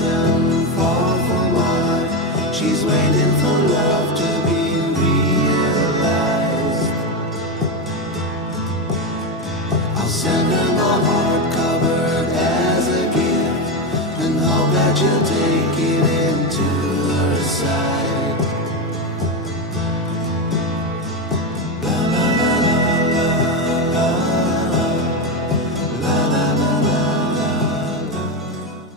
doesn't fall for mine. She's waiting for love to be realized. I'll send her my heart.